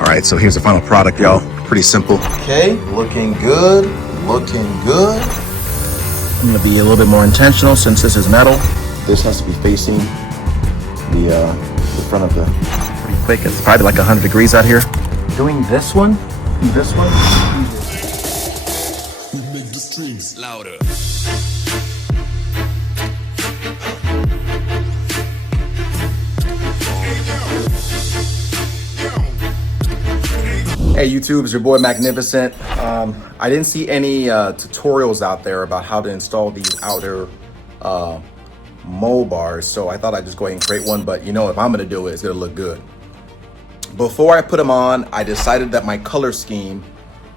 All right, so here's the final product, y'all. Pretty simple. Okay, looking good, looking good. I'm gonna be a little bit more intentional since this is metal. This has to be facing the front of the, pretty quick. It's probably like 100 degrees out here. Doing this one, this one. We make the streams louder. Hey YouTube, it's your boy Magnificent. I didn't see any tutorials out there about how to install these outer MOLLE bars, so I thought I'd just go ahead and create one, but you know, if I'm gonna do it, it's gonna look good. Before I put them on, I decided that my color scheme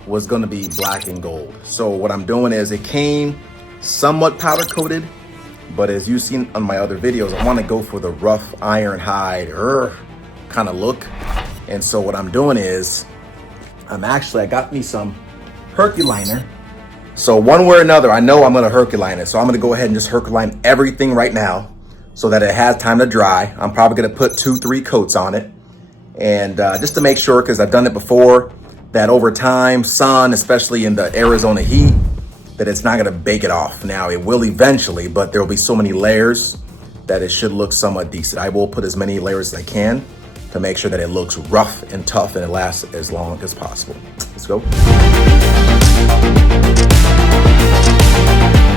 was gonna be black and gold. So what I'm doing is, it came somewhat powder coated, but as you've seen on my other videos, I wanna go for the rough iron hide kind of look. And so what I'm doing is, I got me some Herculiner. So one way or another, I know I'm gonna Herculine it. So I'm gonna go ahead and just Herculine everything right now so that it has time to dry. I'm probably gonna put 2-3 coats on it. And just to make sure, because I've done it before, that over time, sun, especially in the Arizona heat, that it's not gonna bake it off. Now it will eventually, but there will be so many layers that it should look somewhat decent. I will put as many layers as I can to make sure that it looks rough and tough and it lasts as long as possible. Let's go.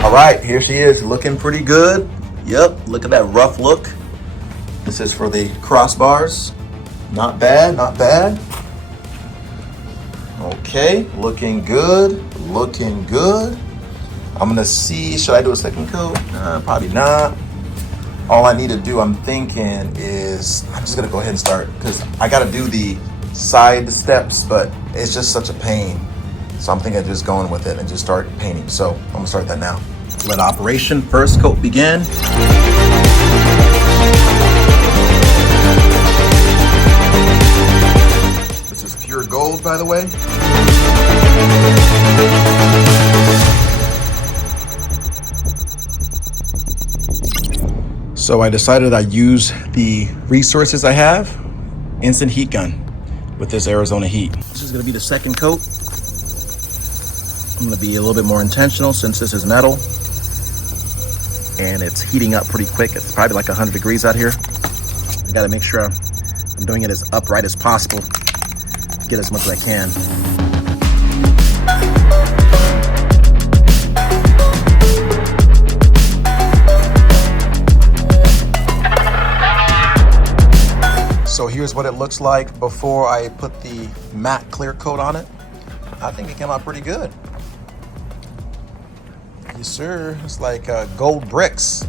All right, here she is, looking pretty good. Yep, look at that rough look. This is for the crossbars. Not bad, not bad. Okay, looking good, looking good. I'm gonna see, should I do a second coat? Probably not. All I need to do, I'm thinking, is I'm just gonna go ahead and start, because I gotta do the side steps, but it's just such a pain. So I'm thinking of just going with it and just start painting. So I'm gonna start that now. Let operation first coat begin. This is pure gold, by the way. So I decided I'd use the resources I have, instant heat gun with this Arizona heat. This is gonna be the second coat. I'm gonna be a little bit more intentional since this is metal and it's heating up pretty quick. It's probably like 100 degrees out here. I gotta make sure I'm doing it as upright as possible to get as much as I can. So here's what it looks like before I put the matte clear coat on it. I think it came out pretty good. Yes, sir. It's like gold bricks.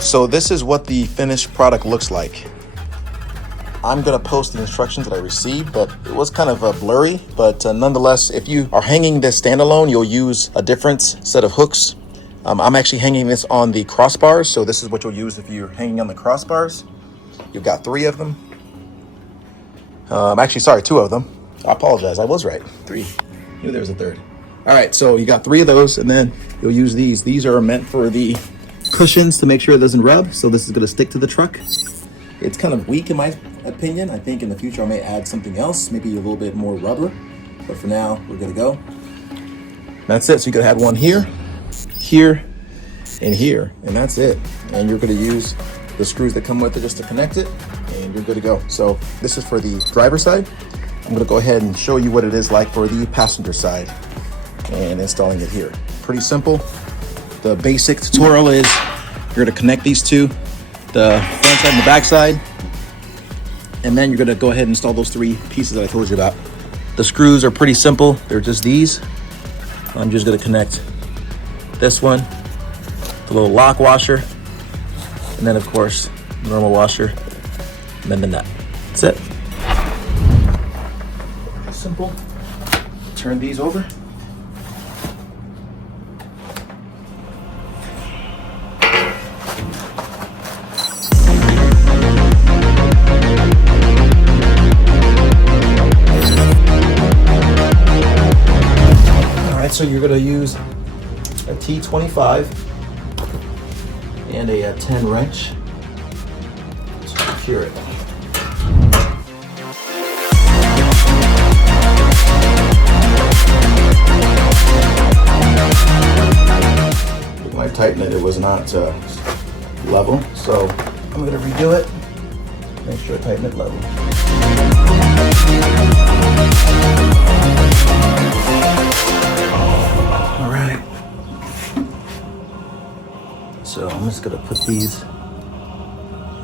So this is what the finished product looks like. I'm gonna post the instructions that I received, but it was kind of blurry, but nonetheless, if you are hanging this standalone, you'll use a different set of hooks. I'm actually hanging this on the crossbars, so this is what you'll use if you're hanging on the crossbars. You've got 3 of them. Actually, sorry, 2 of them. I apologize, I was right, 3. I knew there was a 3rd. All right, so you got 3 of those, and then you'll use these. These are meant for the cushions to make sure it doesn't rub, so this is gonna stick to the truck. It's kind of weak in my opinion. I think in the future I may add something else, maybe a little bit more rubber, but for now we're gonna go. That's it. So you could have one here, here, and here, and that's it. And you're gonna use the screws that come with it just to connect it, and you're good to go. So this is for the driver's side. I'm gonna go ahead and show you what it is like for the passenger side and installing it here. Pretty simple. The basic tutorial is you're gonna connect these two, the front side and the back side, and then you're gonna go ahead and install those 3 pieces that I told you about. The screws are pretty simple. They're just these. I'm just gonna connect this one, the little lock washer, and then of course, the normal washer, and then the nut. That's it. Simple. Turn these over. So you're going to use a T25 and a 10 wrench to secure it. When I tightened it, it was not level, so I'm gonna redo it. Make sure I tighten it level. All right. So I'm just gonna put these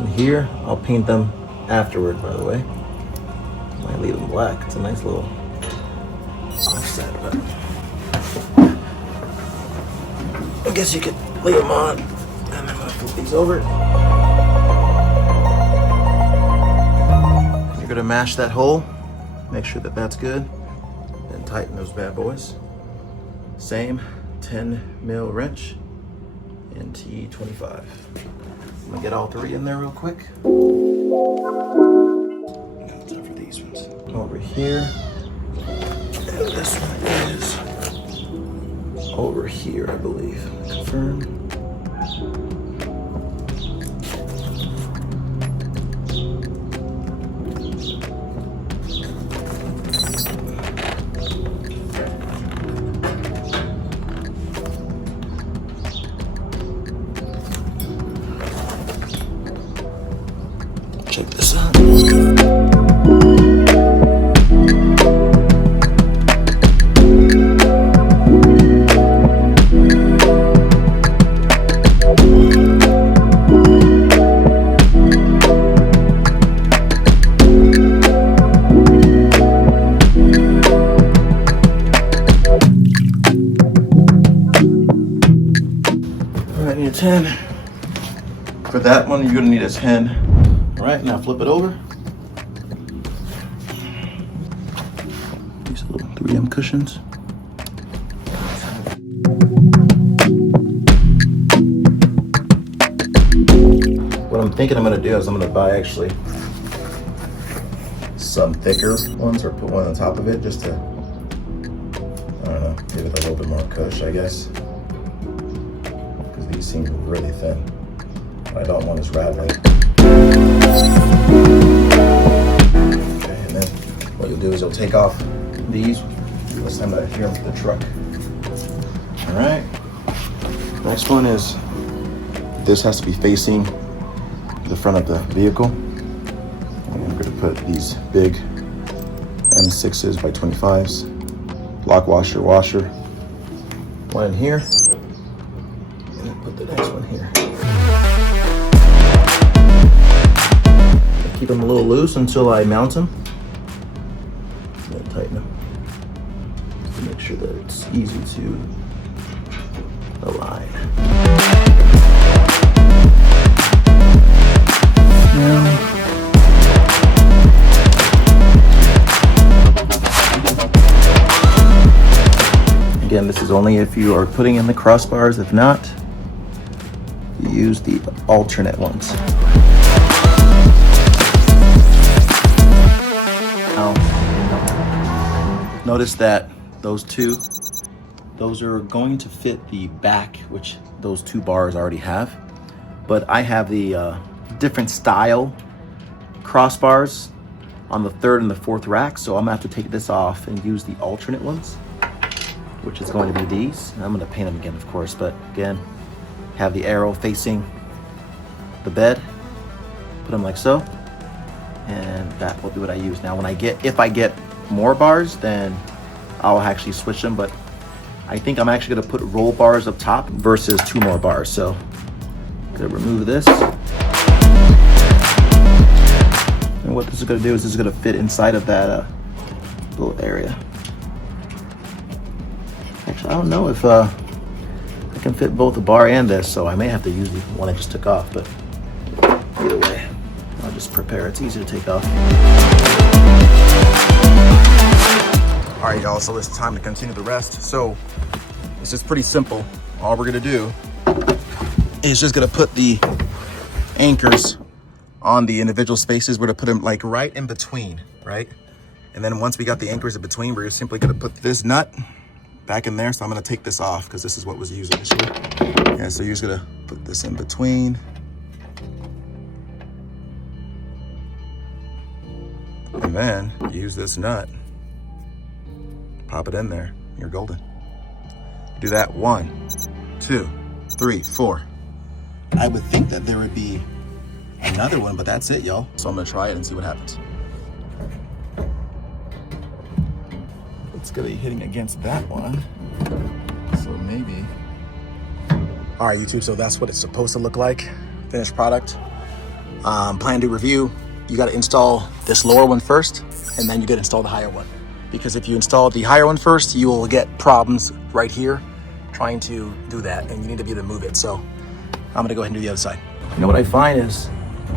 in here. I'll paint them afterward, by the way. Might leave them black. It's a nice little offset, but I guess you could leave them on. And I'm gonna flip these over. You're gonna mash that hole. Make sure that that's good. Then tighten those bad boys. Same 10 mil wrench and T25. I'm gonna get all three in there real quick. Now time for these ones. Over here. And this one is over here, I believe. Confirm. Check this out. All right, I need a 10. For that one, you're gonna need a 10. All right, now flip it over. These little 3M cushions. What I'm thinking I'm gonna do is I'm gonna buy actually some thicker ones or put one on top of it just to, I don't know, give it a little bit more cush, I guess. Because these seem really thin. What I don't want is rattling. Okay, and then what you'll do is you'll take off these. This time I hear them to the truck. All right. Next one is this has to be facing the front of the vehicle. And I'm going to put these big M6s by 25s, lock washer, one in here, and then put the next one here. Keep them a little loose until I mount them. And then tighten them to make sure that it's easy to align. Now, again, this is only if you are putting in the crossbars. If not, you use the alternate ones. Notice that those are going to fit the back, which those two bars already have. But I have the different style crossbars on the third and the fourth rack, so I'm gonna have to take this off and use the alternate ones, which is going to be these. And I'm gonna paint them again, of course, but again, have the arrow facing the bed, put them like so, and that will be what I use. Now, if I get more bars, then I'll actually switch them, but I think I'm actually gonna put roll bars up top versus 2 more bars. So I'm gonna remove this. And what this is gonna do is this is gonna fit inside of that little area. Actually, I don't know if I can fit both the bar and this, so I may have to use the one I just took off, but either way, I'll just prepare. It's easy to take off. All right, y'all, so it's time to continue the rest. So it's just pretty simple. All we're gonna do is just gonna put the anchors on the individual spaces. We're gonna put them like right in between, right? And then once we got the anchors in between, we're simply gonna put this nut back in there. So I'm gonna take this off because this is what was used initially. And so you're just gonna put Put this in between. And then use this nut. Pop it in there. You're golden. Do that 1, 2, 3, 4. I would think that there would be another one, but that's it, y'all. So I'm gonna try it and see what happens. It's gonna be hitting against that one. So maybe. All right, YouTube, so that's what it's supposed to look like. Finished product. Plan to review. You gotta install this lower one first, and then you gotta install the higher one. Because if you install the higher one first, you will get problems right here trying to do that, and you need to be able to move it. So I'm gonna go ahead and do the other side. You know what I find is,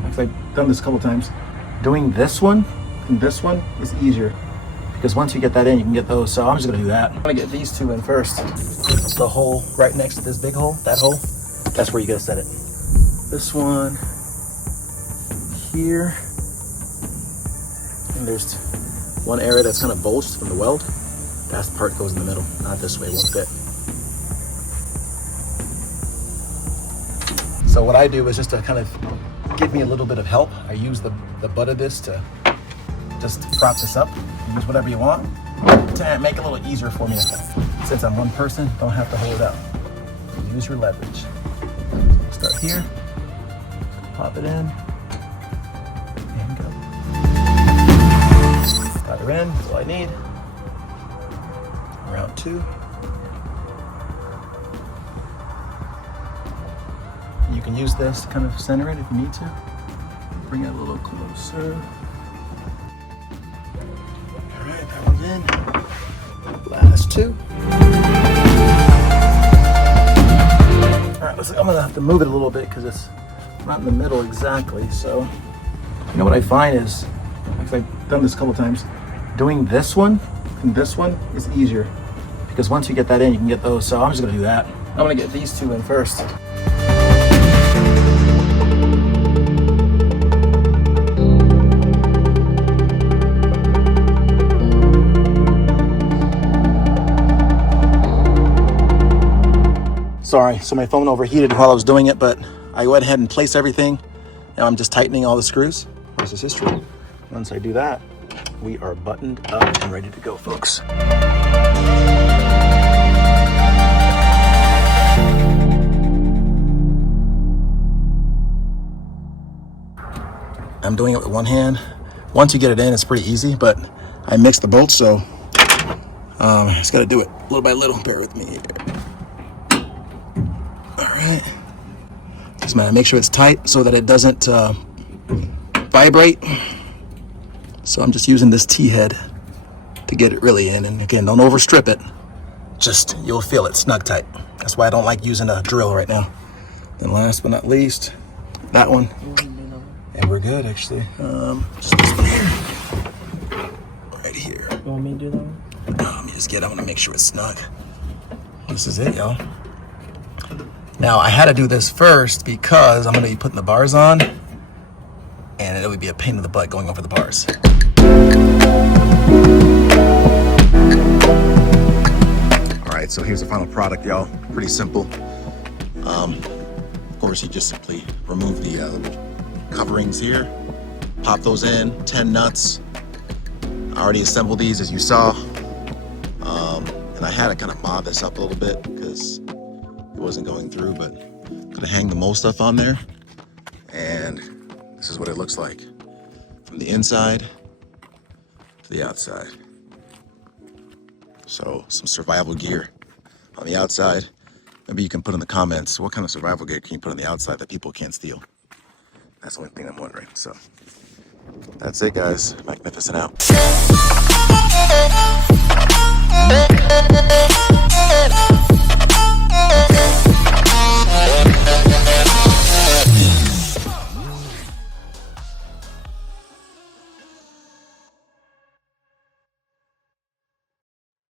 because I've done this a couple times, doing this one and this one is easier. Because once you get that in, you can get those. So I'm just gonna do that. I'm gonna get these two in first. The hole right next to this big hole, that hole, that's where you gotta set it. This one here. And there's one area that's kind of bulged from the weld. That part goes in the middle, not this way, it won't fit. So what I do is just to kind of give me a little bit of help, I use the butt of this to just prop this up. Use whatever you want to make it a little easier for me. Since I'm one person, don't have to hold it up. Use your leverage. Start here, pop it in, and go. Got her in, that's all I need. Round 2. You can use this to kind of center it if you need to. Bring it a little closer. All right, that one's in. Last 2. All right, I'm gonna have to move it a little bit because it's not in the middle exactly. So, you know what I find is, because I've done this a couple times, doing this one and this one is easier. Because once you get that in, you can get those. So I'm just gonna do that. I'm gonna get these 2 in first. Sorry, so my phone overheated while I was doing it, but I went ahead and placed everything. Now I'm just tightening all the screws. This is history. Once I do that, we are buttoned up and ready to go, folks. I'm doing it with one hand. Once you get it in, it's pretty easy, but I mixed the bolts, so just gotta do it little by little. Bear with me here. Alright, just gotta make sure it's tight so that it doesn't vibrate. So I'm just using this T-head to get it really in. And again, don't overstrip it. Just, you'll feel it snug tight. That's why I don't like using a drill right now. And last but not least, that one. And we're good, actually. Just this one here. Right here. You want me to do that one? Let me just I want to make sure it's snug. This is it, y'all. Now, I had to do this first because I'm going to be putting the bars on, and it would be a pain in the butt going over the bars. All right, so here's the final product, y'all. Pretty simple. Of course, you just simply remove the coverings here, pop those in, 10 nuts. I already assembled these, as you saw. And I had to kind of mod this up a little bit because it wasn't going through, but I'm gonna hang the MOLLE stuff on there. And this is what it looks like from the inside to the outside. So some survival gear on the outside. Maybe you can put in the comments, what kind of survival gear can you put on the outside that people can't steal? That's the only thing I'm wondering. So that's it, guys. Magnificent out.